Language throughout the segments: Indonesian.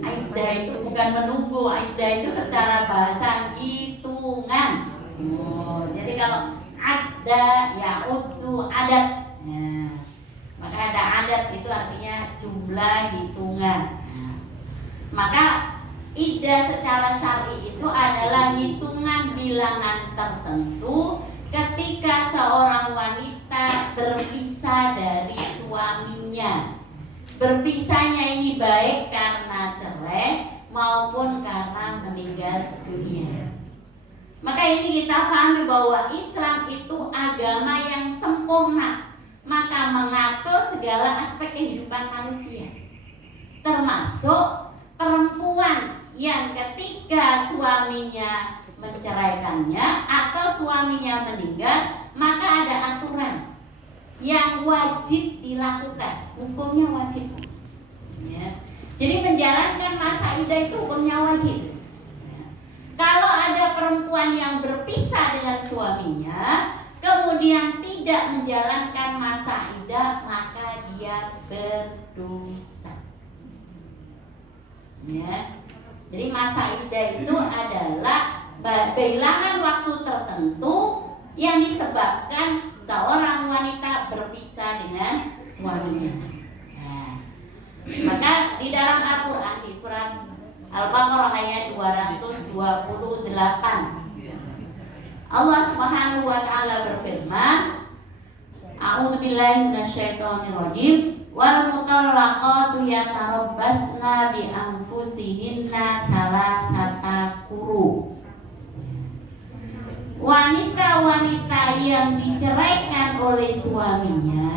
Iddah itu bukan menunggu, iddah itu secara bahasa hitungan. Jadi kalau ada ya'uddu adat. Nah, maka ada adat itu artinya jumlah hitungan. Maka iddah secara syar'i itu adalah hitungan bilangan tertentu ketika seorang wanita berpisah dari suaminya. Berpisahnya ini baik karena cerai maupun karena meninggal dunia. Maka ini kita pahami bahwa Islam itu agama yang sempurna, maka mengatur segala aspek kehidupan manusia, termasuk perempuan yang ketika suaminya menceraikannya atau suaminya meninggal, maka ada aturan yang wajib dilakukan, hukumnya wajib. Ya. Jadi menjalankan masa iddah itu hukumnya wajib. Ya. Kalau ada perempuan yang berpisah dengan suaminya, kemudian tidak menjalankan masa iddah, maka dia berdosa. Ya. Jadi masa iddah itu adalah bilangan waktu tertentu yang disebabkan seorang wanita berpisah dengan suaminya. Nah, maka di dalam Al-Quran di surat Al-Baqarah ayat 228 Allah Subhanahu wa taala berfirman, A'udzubillahi minasyaitonirrajim, wal mutallaqatu yatarabbasna bi anfusihinna thalathata quru. Wanita-wanita yang diceraikan oleh suaminya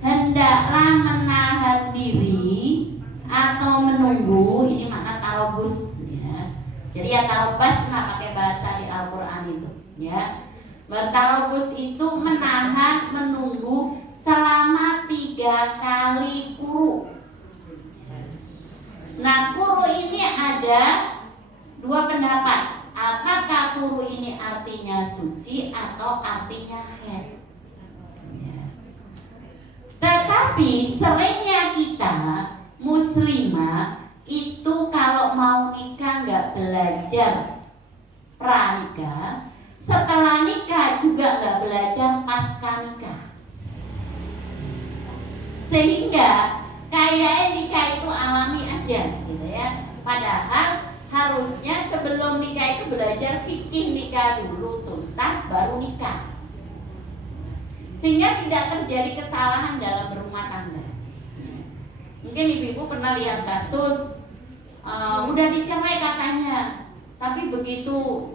hendaklah menahan diri atau menunggu. Ini makna tarobus ya. Jadi ya tarobas pakai bahasa di Al-Quran itu ya. Bertarobus itu menahan, menunggu selama 3 kali kuru. Nah, kuru ini ada 2 pendapat. Apakah kuru ini artinya suci atau artinya haid? Ya. Tetapi seringnya kita muslimah itu kalau mau nikah nggak belajar pranikah, setelah nikah juga nggak belajar pasca nikah, sehingga kayaknya nikah itu alami aja gitu ya. Padahal harusnya sebelum nikah itu belajar fikih nikah dulu tuntas baru nikah, sehingga tidak terjadi kesalahan dalam berumah tangga. Mungkin ibu-ibu pernah lihat kasus udah dicerai katanya, tapi begitu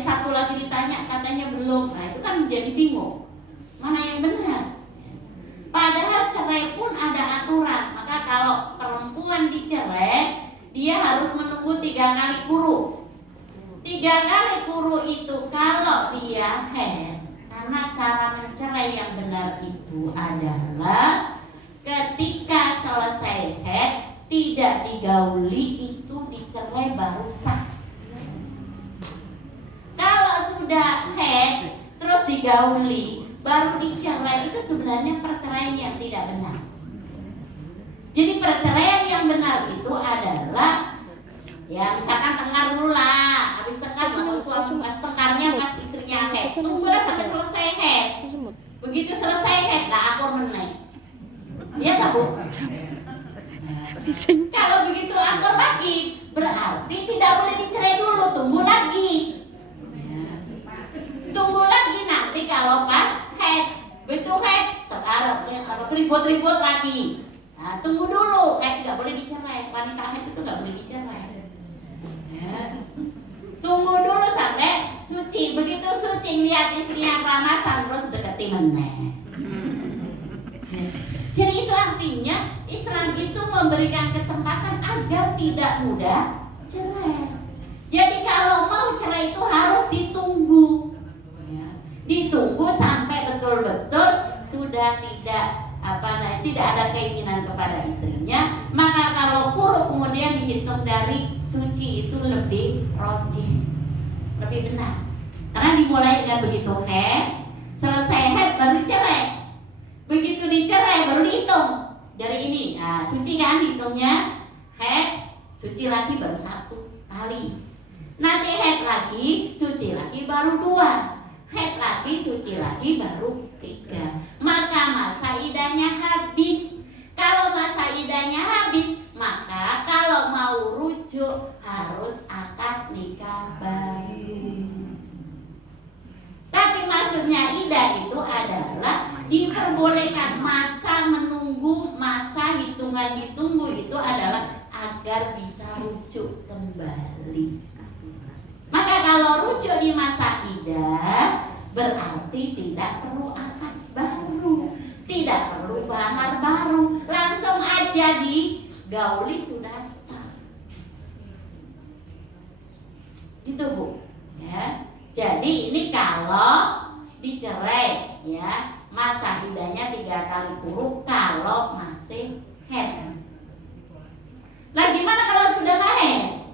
satu lagi ditanya katanya belum. Nah itu kan menjadi bingung mana yang benar. Padahal cerai pun ada aturan. Maka kalau perempuan dicerai, dia harus menunggu 3 kali kuru. 3 kali kuru itu kalau dia haid. Karena cara mencerai yang benar itu adalah ketika selesai haid, tidak digauli, itu dicerai baru sah. Kalau sudah haid terus digauli baru dicerai, itu sebenarnya perceraian yang tidak benar. Jadi perceraian yang benar itu adalah ya misalkan tengkar dulu lah, habis tengkar sama suami, pas tengkarnya pas istrinya haid, tunggulah sampai selesai haid. Begitu selesai haid lah akor menaik. Iya tak Bu? Kalau begitu akor lagi, berarti tidak boleh dicerai dulu, tunggu lagi. Tunggu lagi nanti kalau pas haid, begitu haid sekarang ribut-ribut lagi. Nah, tunggu dulu, tidak boleh dicerai. Wanita haid itu nggak boleh dicerai. Ya. Tunggu dulu sampai suci. Begitu suci lihat istrinya keramasan terus deketi meneh. Jadi itu artinya Islam itu memberikan kesempatan agar tidak mudah cerai. Jadi kalau mau cerai itu harus ditunggu. Ya. Ditunggu sampai betul-betul sudah tidak ada keinginan kepada istrinya. Maka kalau kuru kemudian dihitung dari suci itu lebih rojih, lebih benar. Karena dimulai dengan begitu haid, selesai haid baru cerai. Begitu dicerai baru dihitung dari ini. Nah, suci kan hitungnya, head, suci lagi baru 1 kali. Nanti head lagi, suci lagi baru 2. Head lagi, suci lagi baru 3. Maka masa idahnya habis. Kalau masa idahnya habis, maka kalau mau rujuk harus akad nikah baru. Tapi maksudnya idah itu adalah diperbolehkan masa menunggu, masa hitungan ditunggu itu adalah agar bisa rujuk kembali. Maka kalau rujuk di masa idah berarti tidak perlu akad baru, tidak perlu mahar baru, langsung aja digauli sudah sah. Gitu Bu, ya. Jadi ini kalau dicerai, ya, masa idahnya 3 kali kuruk kalau masih head. Nah, gimana kalau sudah head?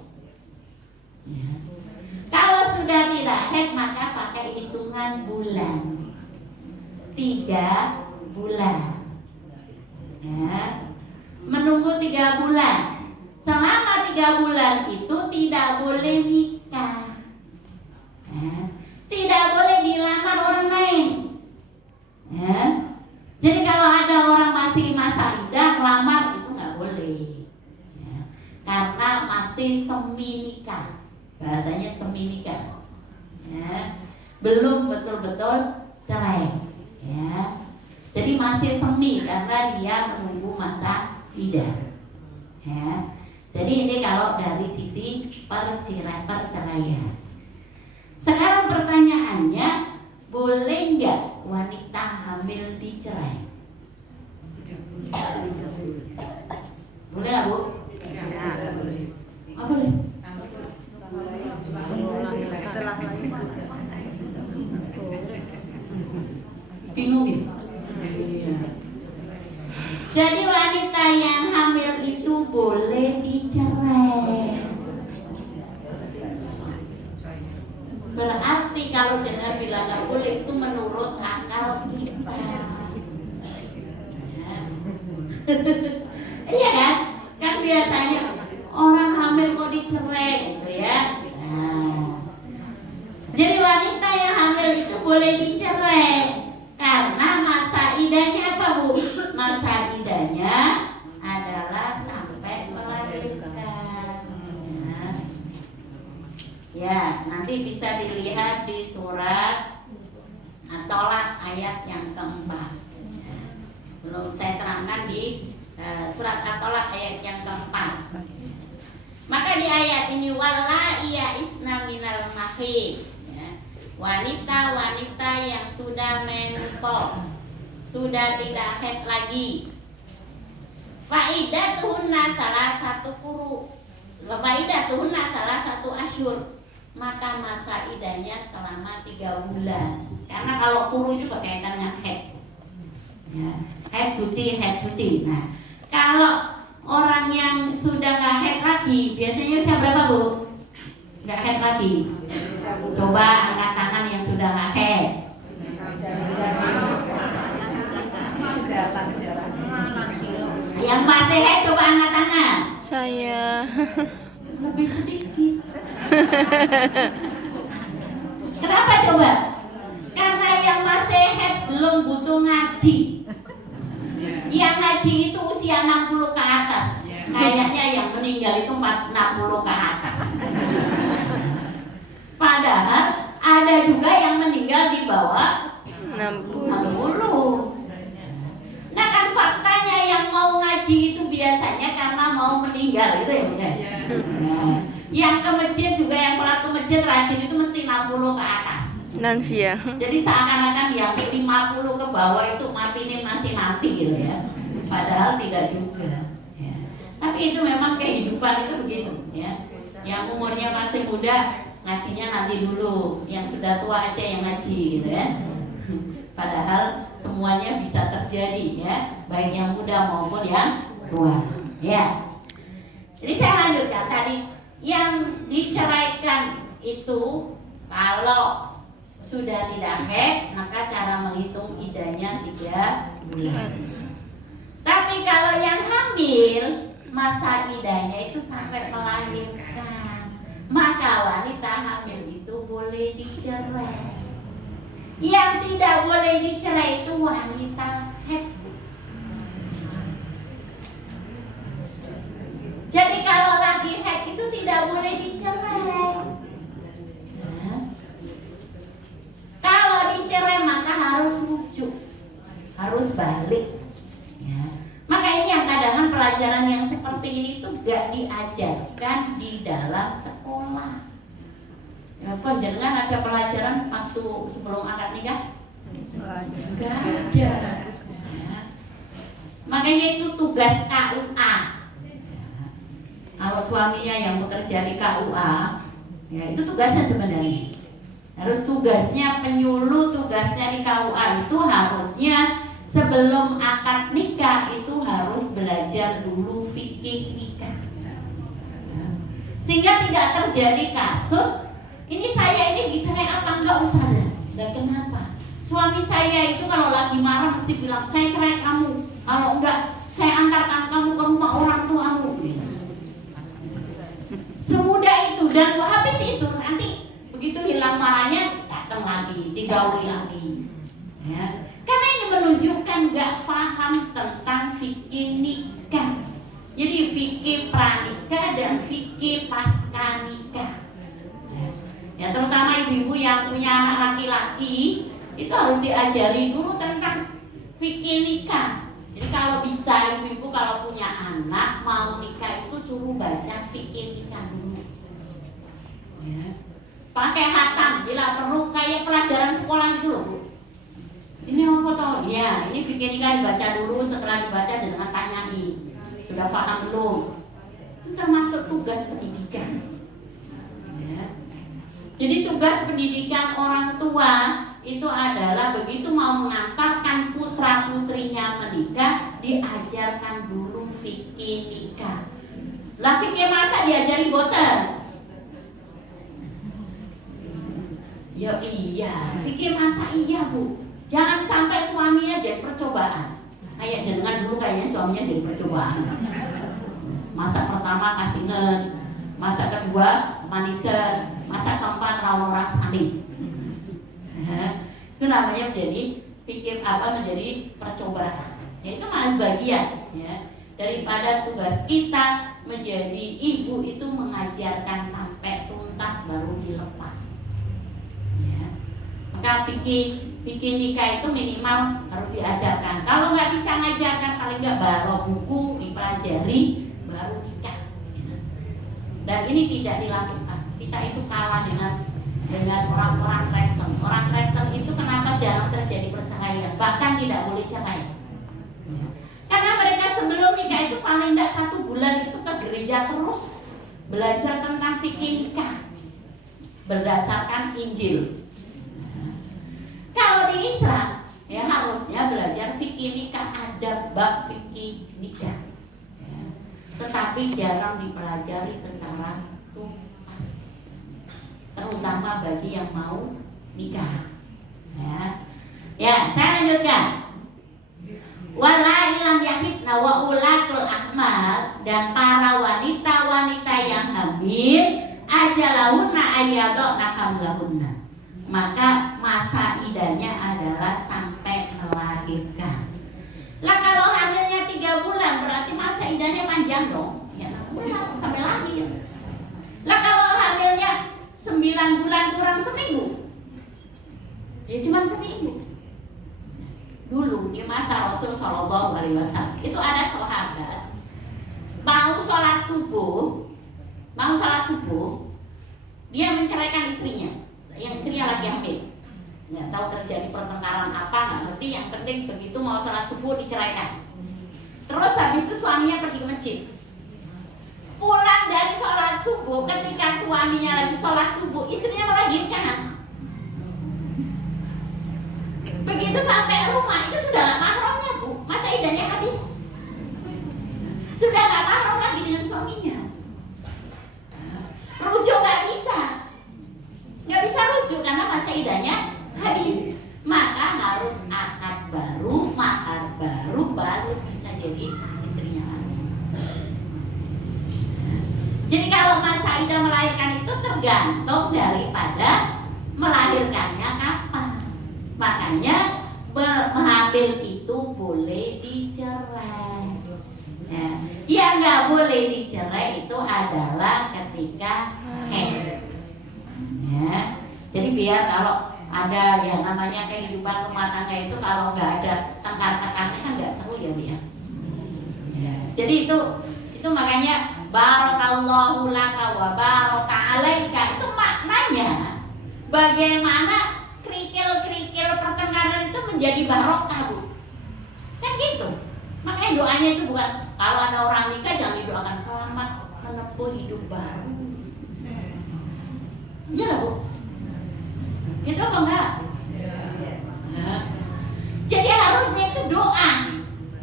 Ya. Kalau sudah tidak head maka pakai hitungan bulan, 3 bulan. Ya. Menunggu 3 bulan. Selama 3 bulan itu tidak boleh nikah. Ya. Tidak boleh dilamar orang lain. Ya. Jadi kalau ada orang masih masa idah lamar itu nggak boleh. Ya. Karena masih semi nikah. Bahasanya semi nikah. Ya. Belum betul-betul cerai. Ya. Jadi masih semi karena dia menunggu masa idah. Ya. Jadi ini kalau dari sisi perceraian. Sekarang pertanyaannya, boleh nggak wanita hamil dicerai? Boleh nggak Bu? Ya, boleh. Oh, boleh. Setelah lahir. Bingung ya? Jadi wanita yang hamil itu boleh dicerai. Berarti kalau dengar bilang nggak boleh itu menurut akal kita. Iya kan? Kan biasanya orang hamil kok dicerai gitu ya. Nah, jadi wanita yang hamil itu boleh dicerai karena masa idahnya apa Bu? Masa idahnya adalah sampai melahirkan. Ya, nanti bisa dilihat di surat At-Tolak ayat yang keempat. Belum saya terangkan di surat At-Tolak ayat yang keempat. Maka di ayat ini wallai ya'isna minal mahid, ya, wanita-wanita yang sudah menopause, sudah tidak haid lagi. Faidatuhunna salah satu quru. Faidatuhunna salah satu asyur. Maka masa idahnya selama 3 bulan. Karena kalau quru itu berkaitan dengan haid. Ya, haid suci. Nah, kalau orang yang sudah nggak haid lagi, biasanya usia berapa Bu? Nggak haid lagi. Coba angkat tangan yang sudah nggak haid. Yang masih haid coba angkat tangan. Saya. Lebih sedikit. Kenapa coba? Karena yang masih haid belum butuh ngaji. Yang ngaji itu usia 60 ke atas. Kayaknya yang meninggal itu 60 ke atas. Padahal ada juga yang meninggal di bawah 60. Nah kan faktanya yang mau ngaji itu biasanya karena mau meninggal gitu ya. Nah, yang ke masjid juga yang sholat ke masjid rajin itu mesti 60 ke atas. Lansia. Jadi seakan-akan yang 50 ke bawah itu mati gitu ya. Padahal tidak juga. Ya. Tapi itu memang kehidupan itu begitu ya. Yang umurnya masih muda ngajinya nanti dulu, yang sudah tua aja yang ngaji gitu ya. Padahal semuanya bisa terjadi ya, baik yang muda maupun yang tua. Ya. Jadi saya lanjutkan tadi, yang diceraikan itu kalau sudah tidak haid maka cara menghitung idahnya 3 bulan. Tapi kalau yang hamil, masa idahnya itu sampai melahirkan, maka wanita hamil itu boleh dicerai. Yang tidak boleh dicerai itu wanita haid. Jadi kalau lagi haid itu tidak boleh dicerai. Kalau dicerai maka harus rujuk, harus balik. Ya. Maka ini yang kadang pelajaran yang seperti ini tuh gak diajarkan di dalam sekolah. Ya, jangan ada pelajaran waktu sebelum akad nikah? Gak ada. Ya. Makanya itu tugas KUA. Kalau suaminya yang bekerja di KUA, ya itu tugasnya sebenarnya. Harus tugasnya penyuluh, tugasnya di KUA itu harusnya sebelum akad nikah itu harus belajar dulu fikih nikah. Sehingga tidak terjadi kasus ini saya ini dicerai apa enggak Ustazah? Dan kenapa? Suami saya itu kalau lagi marah mesti bilang saya cerai kamu. Kalau enggak saya antarkan kamu ke rumah orang tuamu. Semudah itu dan habis itu nanti begitu hilang marahnya datang lagi, digauli lagi. Ya. Karena ini menunjukkan nggak paham tentang fikih nikah. Jadi fikih pranikah dan fikih pasca nikah. Ya terutama ibu-ibu yang punya anak laki-laki itu harus diajari dulu tentang fikih nikah. Jadi kalau bisa ibu-ibu kalau punya anak mau nikah itu suruh baca fikih nikah dulu. Ya. Pakai khatam bila perlu kayak pelajaran sekolah gitu loh Bu. Ini apa toh? Ya, ini fikih nikah dibaca dulu, setelah dibaca jangan tanyai. Sudah paham belum? Itu termasuk tugas pendidikan. Ya. Jadi tugas pendidikan orang tua itu adalah begitu mau mengantarkan putra putrinya menikah, diajarkan dulu fikih nikah. Lah fikih masa diajari boten? Ya iya, fikih masa iya Bu. Jangan sampai suaminya jadi percobaan. Kayak jenengan dulu kayaknya suaminya jadi percobaan. Masa pertama kasinen, masa kedua manisan, masa keempat rawon rasani. Itu namanya menjadi menjadi percobaan. Ya itu malah bagian ya daripada tugas kita menjadi ibu itu mengajarkan sampai tuntas baru dilepas. Ya. Maka fikih nikah itu minimal harus diajarkan. Kalau nggak bisa ngajarkan paling nggak baru buku dipelajari baru nikah. Dan ini tidak dilakukan. Kita itu kalah dengan orang-orang Kristen. Orang Kristen itu kenapa jarang terjadi perceraian, bahkan tidak boleh cerai. Karena mereka sebelum nikah itu paling tidak 1 bulan itu ke gereja terus belajar tentang fikih nikah berdasarkan Injil. Kalau di Islam ya harusnya belajar fikih nikah, ada bab fikih nikah. Tetapi jarang dipelajari secara tuntas, terutama bagi yang mau nikah. Ya, saya lanjutkan. Wala ilam yahidna wa ulatul ahmal, dan para wanita-wanita yang hamil ajalahunna ayyadna hamlahunna, maka masa idahnya adalah sampai melahirkan. Lah kalau hamilnya 3 bulan berarti masa idahnya panjang dong. Ya 6 bulan sampai lahir. Lah kalau hamilnya 9 bulan kurang seminggu, ya cuma seminggu. Dulu di masa Rasul Shallallahu Alaihi Wasallam itu ada sahabat mau sholat subuh, dia menceraikan istrinya, yang istrinya lagi hamil. Nggak tahu terjadi pertengkaran apa, nggak ngerti. Yang penting begitu mau sholat subuh diceraikan. Terus habis itu suaminya pergi ke masjid. Pulang dari sholat subuh, ketika suaminya lagi sholat subuh, istrinya melahirkan. Begitu sampai rumah itu sudah nggak mahramnya Bu, masa idahnya habis. Sudah nggak mahram lagi dengan suaminya. Rujuk nggak bisa rujuk karena masa idahnya habis. Maka harus akad baru, mahar baru, baru bisa jadi istrinya lagi. Jadi kalau masa idah melahirkan itu tergantung daripada melahirkannya kapan. Makanya hamil itu boleh dicerai. Ya. Yang nggak boleh dicerai itu adalah ketika haid. Ya. Jadi biar kalau ada yang namanya kehidupan rumah tangga itu kalau nggak ada tengkar-tengkarnya kan nggak seru ya, Bu ya. Ya. Jadi itu makanya barakallahu laka wa baraka alaika itu maknanya bagaimana kerikil-kerikil pertengkaran itu menjadi barokah, Bu. Kan gitu. Makanya doanya itu bukan kalau ada orang nikah jangan didoakan selamat menempuh hidup baru. Iya, Bu. Gitu apa enggak? Nah. Jadi harusnya itu doa.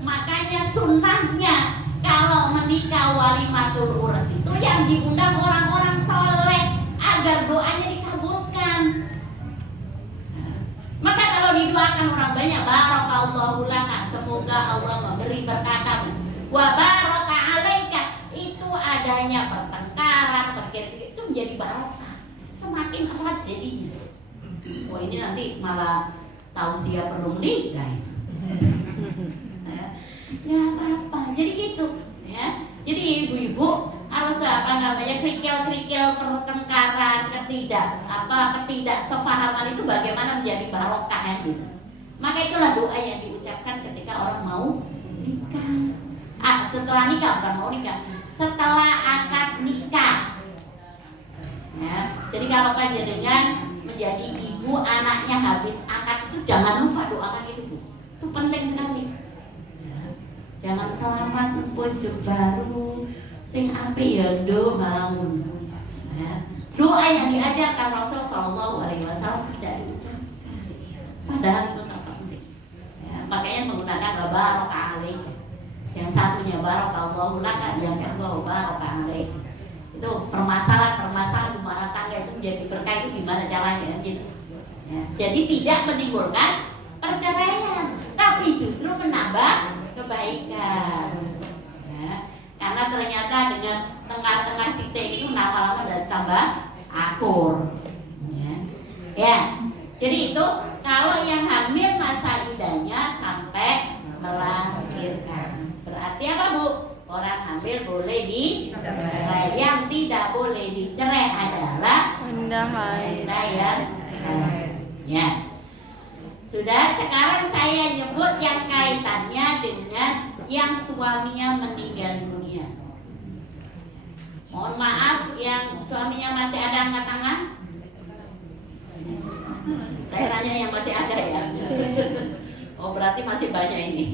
Makanya sunnahnya kalau menikah walimatul urs itu yang diundang orang-orang soleh agar doanya dikabulkan. Maka kalau didoakan orang banyak barakallahu laka, semoga Allah memberi berkah kamu. Wa baraka alaika, itu adanya pertengkaran, perkir itu menjadi barokah. Semakin erat jadinya. Wah ini nanti malah tausiah perlu menikah. Ya apa-apa. Jadi gitu, ya. Jadi ibu-ibu harus kerikil-kerikil pertengkaran, ketidaksepahaman itu bagaimana menjadi barokah ya gitu. Maka itulah doa yang diucapkan ketika orang mau nikah. Setelah nikah bukan mau nikah, setelah akad nikah. Ya, jadi kalau panjenengan menjadi ibu anaknya habis akad itu jangan lupa doakan itu, Bu. Itu penting sekali. Ya, jangan selamat menempuh hidup baru. Sing apik ya do malamun. Ya. Doa yang diajarkan Rasul Shallallahu Alaihi Wasallam tidak diucapkan, padahal itu tak penting. Ya, makanya menggunakan barokah alaik. Yang satunya barakallahu laka, yang kedua barokah alaik. Itu permasalahan rumah tangga itu menjadi berkah itu gimana caranya gitu. Ya. Jadi tidak menimbulkan perceraian, tapi justru menambah kebaikan. Ya. Karena ternyata dengan tengkar-tengkar site itu lama-lama dan tambah akur. Ya. Jadi itu kalau yang hamil masa idahnya sampai melahirkan. Berarti apa, Bu? Orang hamil boleh dicerai. Yang tidak boleh dicerai adalah anda yang haid. Ya. Sudah, sekarang saya nyebut yang kaitannya dengan yang suaminya meninggal dunia. Mohon maaf, yang suaminya masih ada angkat tangan. Saya tanya yang masih ada ya. Oh berarti masih banyak ini.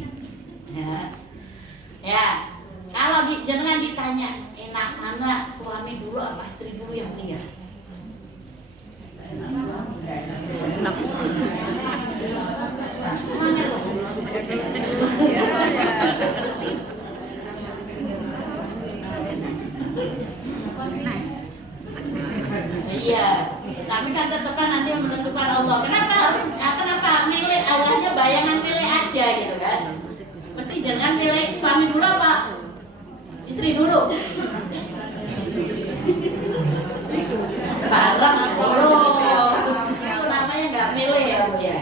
Ya, kalau jangan ditanya enak mana suami dulu apa istri dulu yang meninggal. Enak. Mana tuh? Iya, tapi kan tetap nanti yang menentukan Allah. Kenapa milih awalnya bayangan milih aja gitu kan? Mesti jangan milih suami dulu apa istri dulu. Barang dulu. Itu namanya nggak milih ya, Bu ya.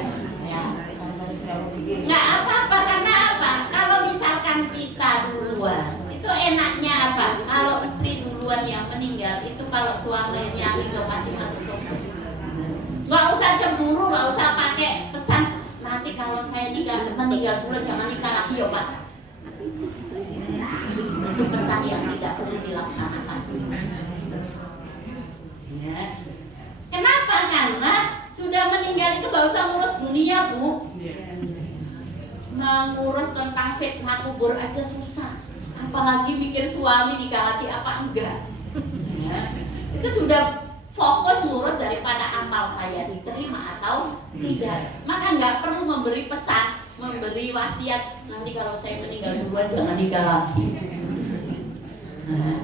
Nggak apa-apa, karena apa? Kalau misalkan kita duluan, itu enaknya apa? Kalau istri duluan yang meninggal, itu kalau suaminya itu pasti masuk surga. Nggak usah cemburu, nggak usah pakai pesan. Nanti kalau saya meninggal duluan jangan nikah lagi ya Pak. Itu pesan yang tidak perlu dilaksanakan. Ya. Kenapa? Karena sudah meninggal itu nggak usah ngurus dunia, Bu. Mengurus tentang fitnah kubur aja susah, apalagi mikir suami nikah lagi apa enggak. Ya. Itu sudah fokus ngurus daripada amal saya diterima atau tidak. Maka nggak perlu memberi pesan, memberi wasiat nanti kalau saya meninggal duluan jangan nikah lagi. Nah,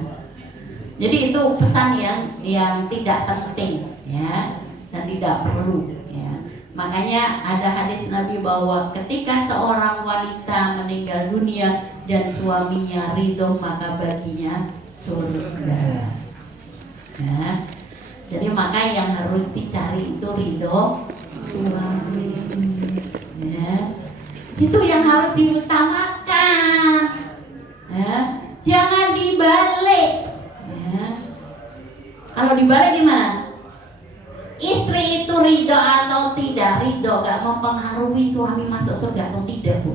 jadi itu pesan yang tidak penting ya dan tidak perlu ya. Makanya ada hadis Nabi bahwa ketika seorang wanita meninggal dunia dan suaminya ridho, maka baginya surga. Ya. Jadi maka yang harus dicari itu ridho suami. Ya. Itu yang harus diutamakan. Ya. Jangan dibalik. Ya. Kalau dibalik gimana? Istri itu ridho atau tidak ridho gak mempengaruhi suami masuk surga atau tidak, Bu.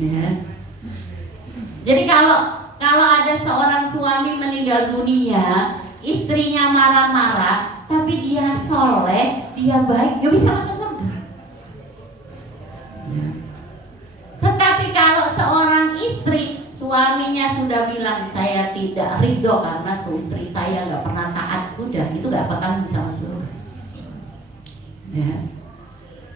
Ya. Jadi kalau ada seorang suami meninggal dunia, istrinya marah-marah, tapi dia soleh, dia baik, dia bisa masuk surga. Ya. Tetapi kalau seorang istri, suaminya sudah bilang saya tidak ridho karena istri saya nggak pernah taat, udah itu nggak bakal bisa masuk. Ya.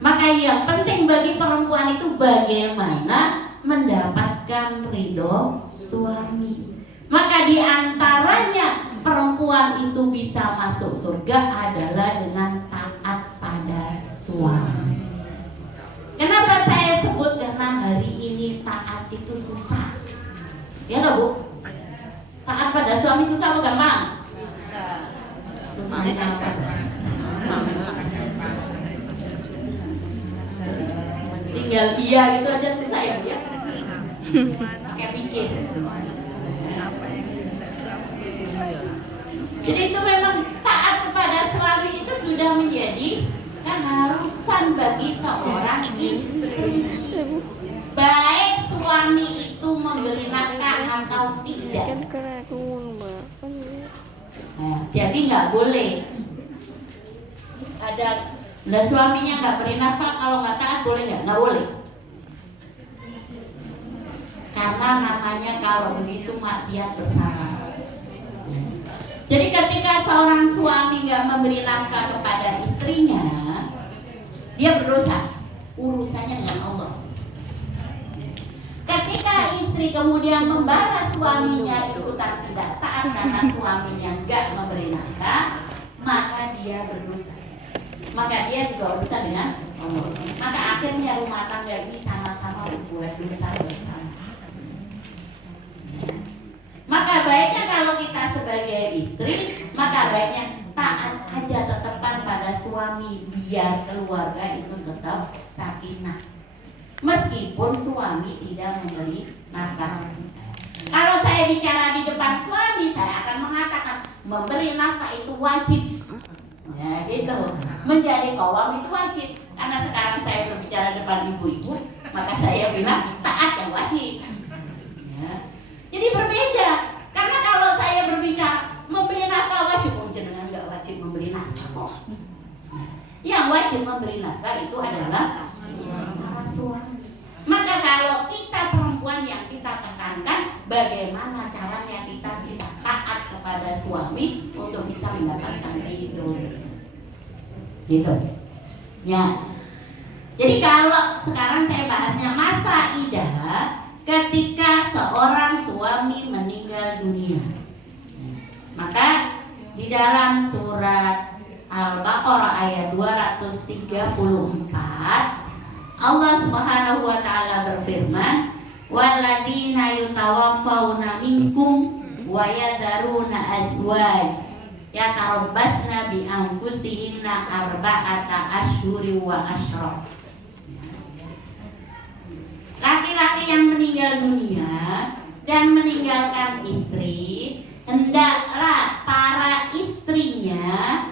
Maka yang penting bagi perempuan itu bagaimana mendapatkan ridho suami. Maka diantaranya perempuan itu bisa masuk surga adalah dengan taat pada suami. Kenapa saya sebut? Karena hari ini taat itu susah. Ya nggak, Bu? Taat pada suami susah apa gampang? Susah. Tinggal iya gitu aja susah ya, Bu ya. Pakai pikir. Jadi itu memang taat kepada suami itu sudah menjadi keharusan bagi seorang istri. Baik suami itu memberi nafkah atau tidak. Nah, jadi nggak boleh ada suaminya nggak beri nafkah, kalau nggak taat boleh nggak? Nggak boleh. Karena namanya kalau begitu maksiat bersama. Jadi ketika seorang suami nggak memberi nafkah kepada istrinya, dia berdosa. Urusannya dengan Allah. Ketika istri kemudian membalas suaminya itu tidak taat karena suaminya nggak memberi nafkah, maka dia berdosa. Maka dia juga urusan dengan Allah. Maka akhirnya rumah tangga ini sama-sama berbuat dosa bersama. Maka baiknya kalau kita sebagai istri, maka baiknya taat aja tetepan pada suami biar keluarga itu tetap sakinah. Meskipun suami tidak memberi nafkah. Kalau saya bicara di depan suami, saya akan mengatakan memberi nafkah itu wajib. Ya gitu. Menjadi qawwam itu wajib. Karena sekarang saya berbicara depan ibu-ibu, maka saya bilang taat yang wajib. Ya. Jadi berbeda. Karena kalau saya berbicara memberi nafkah wajib, jenengan nggak wajib memberi nafkah. Yang wajib memberi nafkah itu adalah suami. Maka kalau kita perempuan yang kita tekankan, bagaimana caranya kita bisa taat kepada suami untuk bisa mendapatkan ridho. Gitu. Ya. Jadi kalau sekarang saya bahasnya masa idah ketika seorang suami meninggal dunia. Maka di dalam surat Al-Baqarah ayat 234 Allah Subhanahu wa taala berfirman, "Walladzina yutawaffawna minkum wa yadharuna azwaj yatarabbasna bi anfusihinna arba'ata asyhuri wa asyra." Laki-laki yang meninggal dunia dan meninggalkan istri, hendaklah para istrinya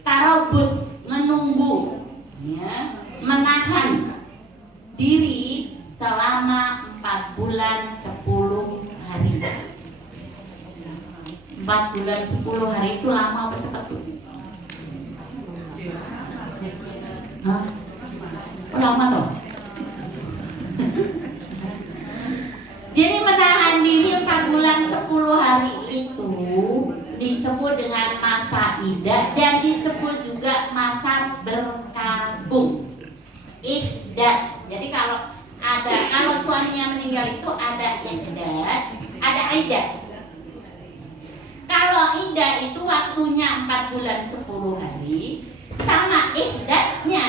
tarabus, menunggu, ya, menahan diri selama 4 bulan 10 hari. 4 bulan 10 hari itu lama apa cepat, tuh? Hah? Oh, lama toh? Jadi menahan diri 4 bulan 10 hari itu disebut dengan masa iddah dan disebut juga masa berkabung. Iddah. Jadi kalau suaminya meninggal itu ada iddah, ada iddah. Kalau iddah itu waktunya 4 bulan 10 hari, Sama iddatnya,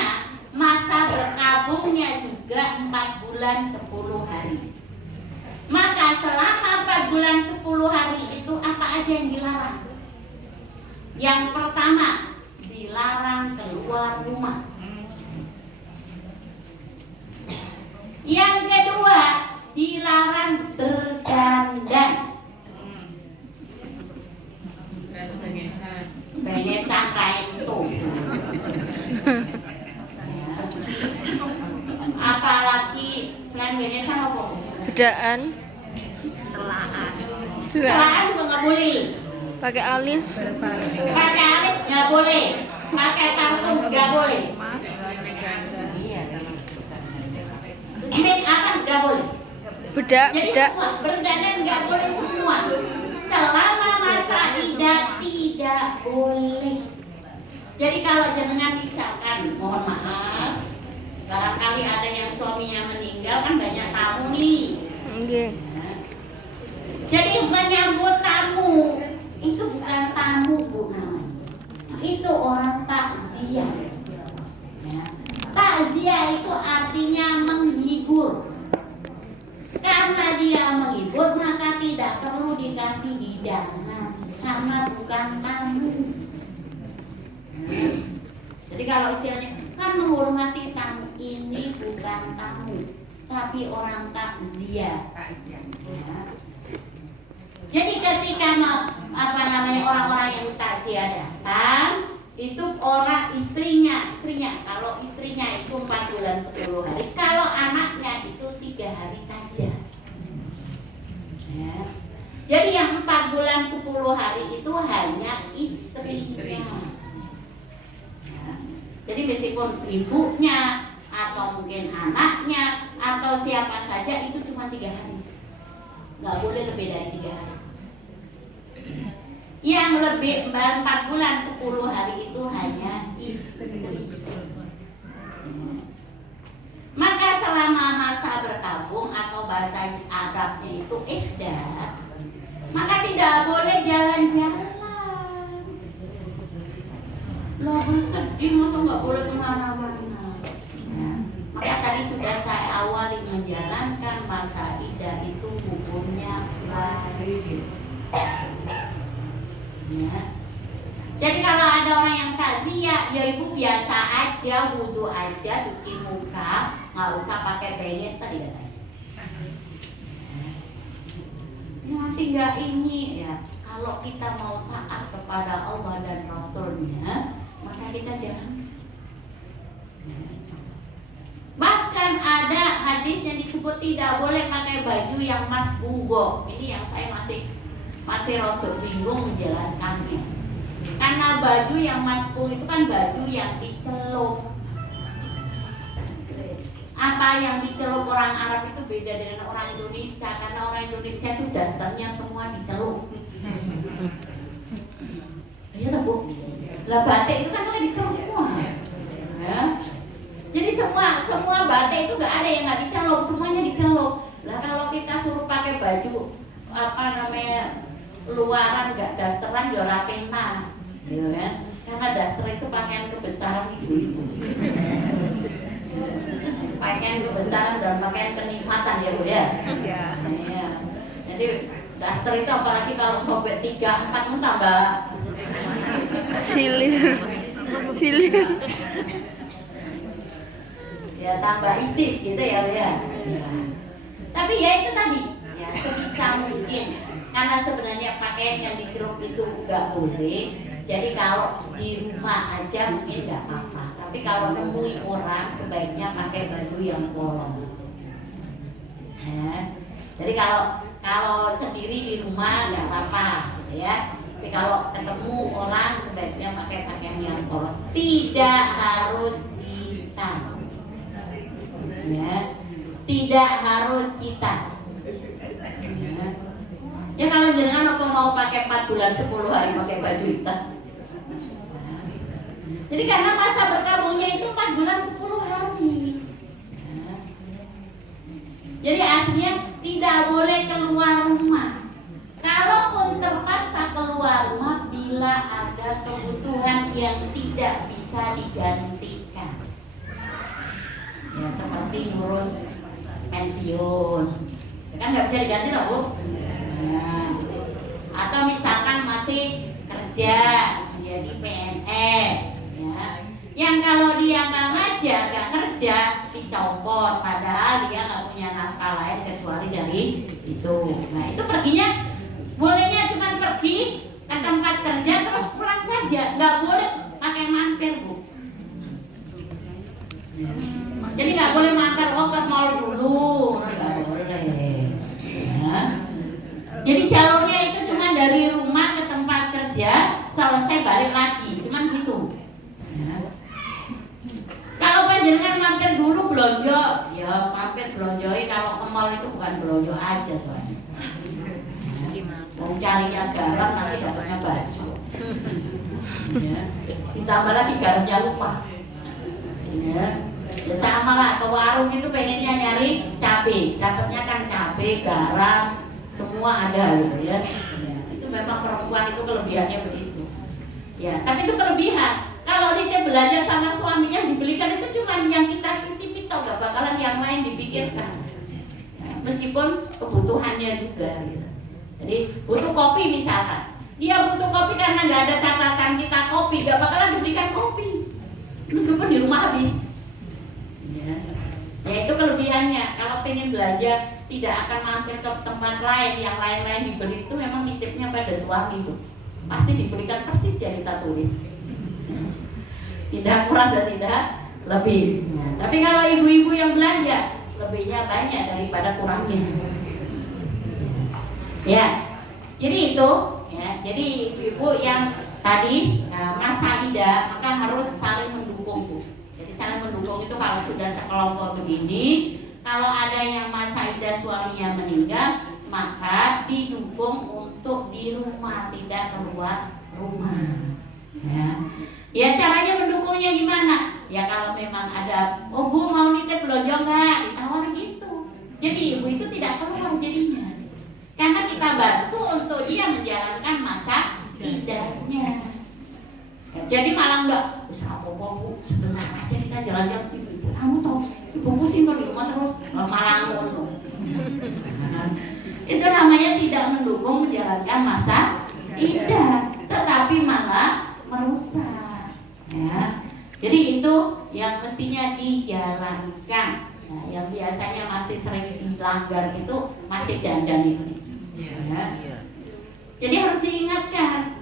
masa berkabungnya juga 4 bulan 10 hari. Maka selama 4 bulan 10 hari itu apa aja yang dilarang? Yang pertama, dilarang keluar rumah. Yang kedua, dilarang berdandan. Bengesan kain itu. Apalagi selain bengesan apa? Bedaan, Telaan. bedaan, Telaan juga nggak boleh. pakai alis, Pakai alis nggak boleh. Pakai parfum nggak boleh. Make up nggak boleh. bedak, Jadi bedak, semua berdandan nggak boleh semua. Selama masa iddah tidak boleh. Jadi kalau jenengan misalkan, mohon maaf, barangkali ada yang suaminya meninggal kan banyak tamu nih. Nggih. Jadi menyambut tamu itu bukan tamu Bu namanya. Itu orang takziah. Ya. Takziah itu artinya menghibur. Karena dia menghibur maka tidak perlu dikasih hidangan karena bukan tamu. Jadi kalau istilahnya kan menghormati tamu, ini bukan tamu tapi orang takziah. Ya. Jadi ketika orang-orang yang takziah datang, itu orang istrinya, kalau istrinya itu 4 bulan 10 hari, kalau anaknya itu 3 hari saja. Ya. Jadi yang 4 bulan 10 hari itu hanya istrinya. Ya. Jadi meskipun ibunya atau mungkin anaknya atau siapa saja itu cuma 3 hari, nggak boleh lebih dari 3 hari. Yang lebih 4 bulan 10 hari itu hanya istri. Maka selama masa berkabung atau bahasa Arabnya itu iddah, maka tidak boleh jalan-jalan. Loh sedih, masa nggak boleh kemana-mana. Maka tadi sudah saya awali menjalankan masa iddah itu hukumnya wajib. Ya. Jadi kalau ada orang yang takziah, ya ibu biasa aja, wudhu aja, cuci muka, nggak usah pakai benyes tadi katanya. Ya, nanti nggak ini ya. Kalau kita mau taat kepada Allah dan Rasulnya, maka kita jangan. Bahkan ada hadis yang disebut tidak boleh pakai baju yang masbugo. Ini yang saya masih rotok bingung menjelaskannya. Karena baju yang masbuk itu kan baju yang dicelup. Apa yang dicelup orang Arab itu beda dengan orang Indonesia. Karena orang Indonesia itu dasarnya semua dicelup. Iya Bu. Lah batik itu kan pakai dicelup semua. Ya. Jadi semua batik itu nggak ada yang nggak dicelup, semuanya dicelup. Lah kalau kita suruh pakai baju luaran nggak dasteran ya kena, gitu kan? Karena daster itu pakaian kebesaran ibu-ibu. Pakaian kebesaran dan pakaian kenikmatan ya Bu ya. Iya. Ya. Jadi daster itu apalagi kalau sobek 3-4 pun tambah silir. Ya tambah ISIS gitu ya Bu ya. Tapi ya itu tadi, ya sebisa mungkin. Karena sebenarnya pakaian yang dicelup itu nggak boleh. Jadi kalau di rumah aja mungkin nggak apa-apa. Tapi kalau nemuin orang sebaiknya pakai baju yang polos. Ya. Jadi kalau sendiri di rumah nggak apa-apa, ya. Tapi kalau ketemu orang sebaiknya pakai pakaian yang polos. Tidak harus hitam. Ya. Tidak harus hitam. Ya kalau jenengan apa mau pakai 4 bulan 10 hari pakai baju hitam. Jadi karena masa berkabungnya itu 4 bulan 10 hari. Jadi aslinya tidak boleh keluar rumah. Kalaupun terpaksa keluar rumah bila ada kebutuhan yang tidak bisa ngurus pensiun, kan nggak bisa diganti loh Bu. Nah, atau misalkan masih kerja menjadi PNS, ya, yang kalau dia nggak ngajar, nggak kerja, dicopot, padahal dia nggak punya nafkah lain kecuali dari itu. Nah itu perginya bolehnya cuma pergi ke tempat kerja terus pulang saja, nggak boleh pakai mampir Bu. Jadi nggak boleh makan, oh ke mall dulu, nggak boleh. Ya. Jadi jalurnya itu cuma dari rumah ke tempat kerja, selesai balik lagi, cuman gitu. Ya. Kalau panjenengan mampir dulu belanja, ya mampir belanjoi. Kalau ke mall itu bukan belanja aja soalnya. Mau carinya garam nanti dapatnya baju. Ya. Ditambah lagi garamnya lupa. Ya. Ya sama lah, ke warung itu pengennya nyari cabai, dapatnya kan cabai, garam, semua ada gitu ya. Ya. Itu memang perempuan itu kelebihannya begitu. Ya, tapi itu kelebihan. Kalau dia belanja sama suaminya dibelikan itu cuma yang kita titip itu, gak bakalan yang lain dipikirkan. Ya, meskipun kebutuhannya juga. Gitu. Jadi butuh kopi misalkan, dia butuh kopi karena nggak ada catatan kita kopi, gak bakalan dibelikan kopi, meskipun di rumah habis. Ya itu kelebihannya. Kalau pengen belanja tidak akan mampir ke tempat lain, yang lain-lain diberi itu memang titipnya pada suami itu. Pasti diberikan persis yang kita tulis. Tidak kurang dan tidak lebih. Nah, tapi kalau ibu-ibu yang belanja, lebihnya banyak daripada kurangnya. Ya, jadi itu. Ya, jadi ibu yang tadi Mas Saida, maka harus saling mendukung Bu. Saling mendukung itu kalau sudah sekelompok begini, kalau ada yang Mas Saida suaminya meninggal, maka didukung untuk di rumah, tidak keluar rumah. Ya caranya mendukungnya gimana? Ya kalau memang ada, oh Bu mau nitip belanja nggak, ditawar gitu. Jadi ibu itu tidak keluar jadinya, karena kita bantu untuk dia menjalankan masa idahnya. Ya, jadi malah enggak, bisa apa-apa Bu, sebentar aja kita jalan-jalan. Ibu, kamu tahu, ibu pusing kok di rumah terus, malah ngono. Itu namanya tidak mendukung menjalankan masa idah, tetapi malah merusak. Ya, jadi itu yang mestinya dijalankan. Nah, yang biasanya masih sering dilanggar itu masih dandan ini. Ya. Jadi harus diingatkan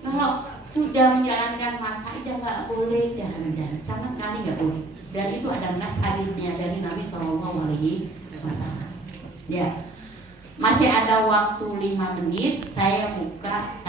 kalau sudah menjalankan masa idah nggak boleh dandan, sama sekali nggak boleh. Dan itu ada nas hadisnya dari Nabi SAW. Ya, masih ada waktu 5 menit. Saya buka